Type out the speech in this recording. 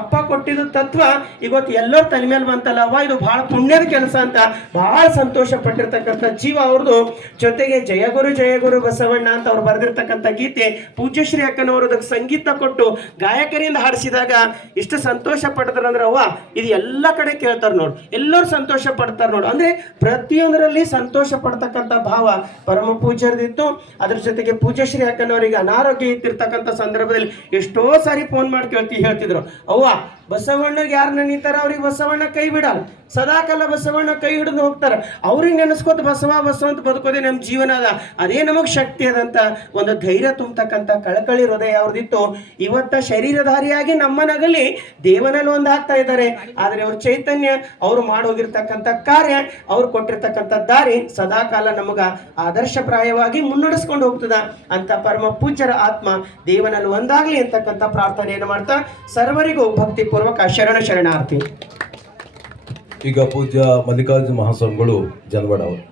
ಅಪ್ಪ ಕೊಟ್ಟಿದ್ದು ತತ್ವ ಇವತ್ತು ಎಲ್ಲರ ತಲೆ ಮೇಲೆ ಬಂತಲ್ಲ, ಅವ್ವ ಇದು ಬಹಳ ಪುಣ್ಯದ ಕೆಲಸ ಅಂತ ಬಹಳ ಸಂತೋಷ ಪಟ್ಟಿರ್ತಕ್ಕಂಥ ಜೀವ ಅವ್ರದ್ದು. ಜೊತೆಗೆ ಜಯಗುರು ಬಸವಣ್ಣ ಅಂತ ಅವ್ರು ಬರೆದಿರ್ತಕ್ಕಂಥ ಗೀತೆ ಪೂಜ್ಯಶ್ರೀ ಅಕ್ಕನವರು ಅದಕ್ಕೆ ಸಂಗೀತ ಕೊಟ್ಟು ಗಾಯಕರಿಂದ ಹಾಡಿಸಿದಾಗ ಇಷ್ಟು ಸಂತೋಷ ಪಡ್ತಾರಂದ್ರೆ ಅವ್ವ ಇದು ಎಲ್ಲ ಕಡೆ ಕೇಳ್ತಾರೆ ನೋಡು, ಎಲ್ಲರೂ ಸಂತೋಷ ಪಡ್ತಾರೆ ನೋಡು. ಅಂದ್ರೆ ಪ್ರತಿಯೊಂದರಲ್ಲಿ ಸಂತೋಷ ಪಡ್ತಕ್ಕಂಥ ಭಾವ ಪರಮ ಪೂಜ್ಯರದಿತ್ತು. ಅದ್ರ ಜೊತೆಗೆ ಪೂಜ್ಯಶ್ರೀ ಅಕ್ಕನವರಿಗೆ ಅನಾರೋಗ್ಯ ಇತ್ತಿರ್ತಕ್ಕಂಥ ಸಂದರ್ಭದಲ್ಲಿ ಎಷ್ಟೋ ಸಾರಿ ಫೋನ್ ಮಾಡಿ ಹೇಳ್ತಿದ್ರು, ಅವ್ವ ಬಸವಣ್ಣಗೆ ಯಾರು ನೆನೀತಾರ ಅವ್ರಿಗೆ ಬಸವಣ್ಣ ಕೈ ಬಿಡಲ್ಲ, ಸದಾಕಾಲ ಬಸವಣ್ಣ ಕೈ ಹಿಡಿದು ಹೋಗ್ತಾರೆ. ಅವ್ರಿಗೆ ನೆನೆಸ್ಕೊತ ಬಸವ ಅಂತ ಬದುಕೋದೇ ನಮ್ಮ ಜೀವನ ಅದ, ಅದೇ ನಮಗೆ ಶಕ್ತಿ ಅದಂತ ಒಂದು ಧೈರ್ಯ ತುಂಬತಕ್ಕಂಥ ಕಳಕಳಿ ಹೃದಯ ಅವ್ರದಿತ್ತು. ಇವತ್ತ ಶರೀರಧಾರಿಯಾಗಿ ನಮ್ಮನಗಲಿ ದೇವನಲ್ಲಿ ಒಂದು ಹಾಕ್ತಾ ಇದ್ದಾರೆ. ಆದರೆ ಅವ್ರ ಚೈತನ್ಯ, ಅವ್ರು ಮಾಡೋಗಿರ್ತಕ್ಕಂಥ ಕಾರ್ಯ, ಅವ್ರು ಕೊಟ್ಟಿರ್ತಕ್ಕಂಥ ದಾರಿ ಸದಾಕಾಲ ನಮಗ ಆದರ್ಶಪ್ರಾಯವಾಗಿ ಮುನ್ನಡೆಸ್ಕೊಂಡು ಹೋಗ್ತದ ಅಂತ ಪರಮ ಪೂಜ್ಯರ ಆತ್ಮ ದೇವನಲ್ಲಿ ಒಂದಾಗ್ಲಿ ಅಂತಕ್ಕಂಥ ಪ್ರಾರ್ಥನೆಯನ್ನು ಮಾಡ್ತಾ ಸರ್ವರಿಗೂ ಭಕ್ತಿಪೂರ್ವಕ ಶರಣಾರ್ಥಿ. ಈಗ ಪೂಜ್ಯ ಮಲ್ಲಿಕಾರ್ಜುನ ಮಹಾಸ್ವಾಮಿಗಳು ಜನವಡ ಅವರು